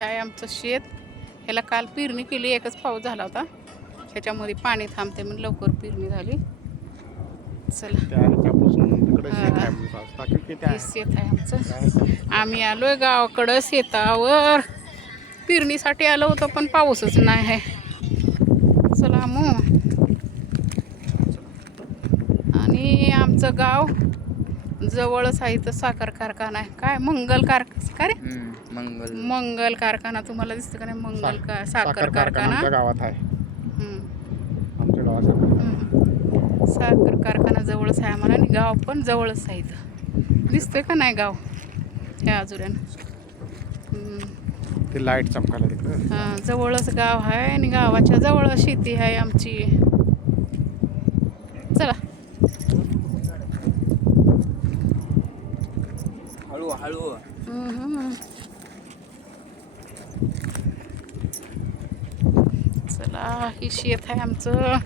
आहे आमचं शेत. ह्याला काल पेरणी केली, एकच पाऊस झाला होता. ह्याच्यामध्ये पाणी थांबते म्हणून लवकर पेरणी झाली. चला हे शेत आहे आमचं. आम्ही आलोय गावाकडं शेतावर. पेरणीसाठी आलो होतो पण पाऊसच नाही आहे. चला मग. आणि आमचं गाव जवळच आहे, इथं साखर कारखाना आहे. काय मंगल मंगल कारखाना तुम्हाला दिसतं का नाही? मंगल साखर कारखाना गावात आहे. आमच्या गावात साखर कारखाना जवळच आहे आम्हाला, आणि गाव पण जवळच आहे. इथं दिसतंय का नाही गाव ह्या अजुऱ्यानं? ते लाईट चमकायला तिकडं. हां, जवळच गाव आहे आणि गावाच्या जवळ शेती आहे आमची. चला हळू हळू. चला ही शेत आहे आमचं.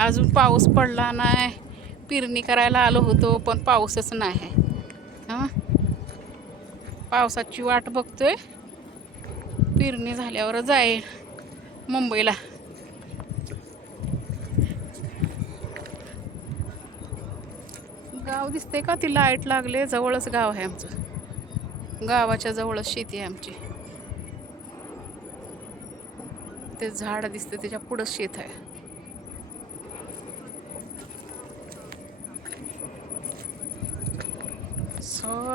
अजून पाऊस पडला नाही. पेरणी करायला आलो होतो पण पाऊसच नाही आहे. हां, पावसाची वाट बघतोय. पेरणी झाल्यावर जाईल मुंबईला. गाव दिसते का? ती लाईट लागले. जवळच गाव आहे आमचं. गावाच्या जवळच शेती आहे आमची. ते झाड दिसते, त्याच्या पुढं शेत आहे.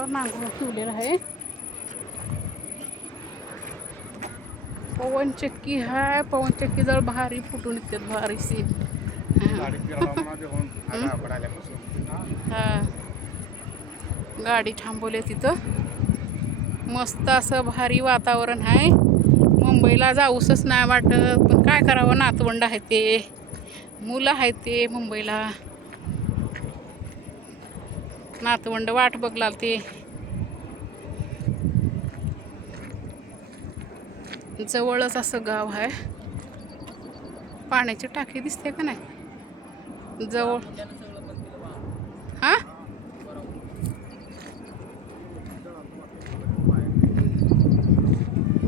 नांगरून ठेवलेलं आहे. पवनचक्की आहे. पवनचक्की जवळ भारी फुटून निघतात, भारी सीन. हा, गाडी थांबवली तिथं. मस्त असं भारी वातावरण आहे. मुंबईला जाऊसच नाही वाटत, पण काय करावं, नातवंड आहे ते, मुलं आहेत ते मुंबईला. नातवंड वाट बघला ते. जवळच असं गाव आहे. पाण्याची टाकी दिसते का नाही जवळ? हा,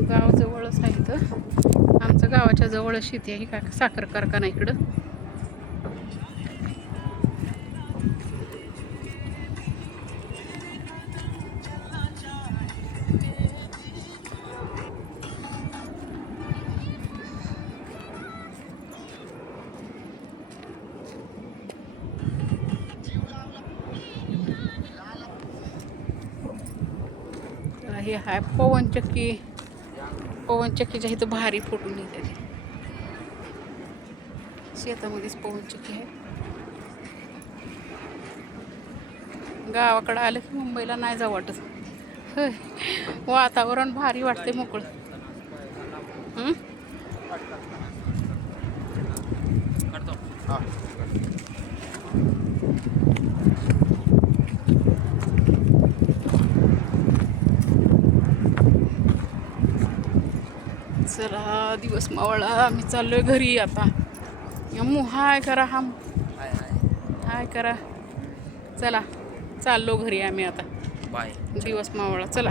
गाव जवळच आहे इथं. आमचं गावाच्या जवळ शेती आहे. का साखर कारखाना इकडं. हे आहे पवनचक्की. पवनचक्कीच्या इथं भारी फुटून निघते. शेतामध्येच पवनचक्की आहे. गावाकडं आलं की मुंबईला नाही जाऊ वाटत. वातावरण भारी वाटते, मोकळं. चला दिवस मावळा, आम्ही चाललोय घरी आता. हाय करा, हाय करा. चला चाललो घरी आम्ही आता. बाय. दिवस मावळा. चला.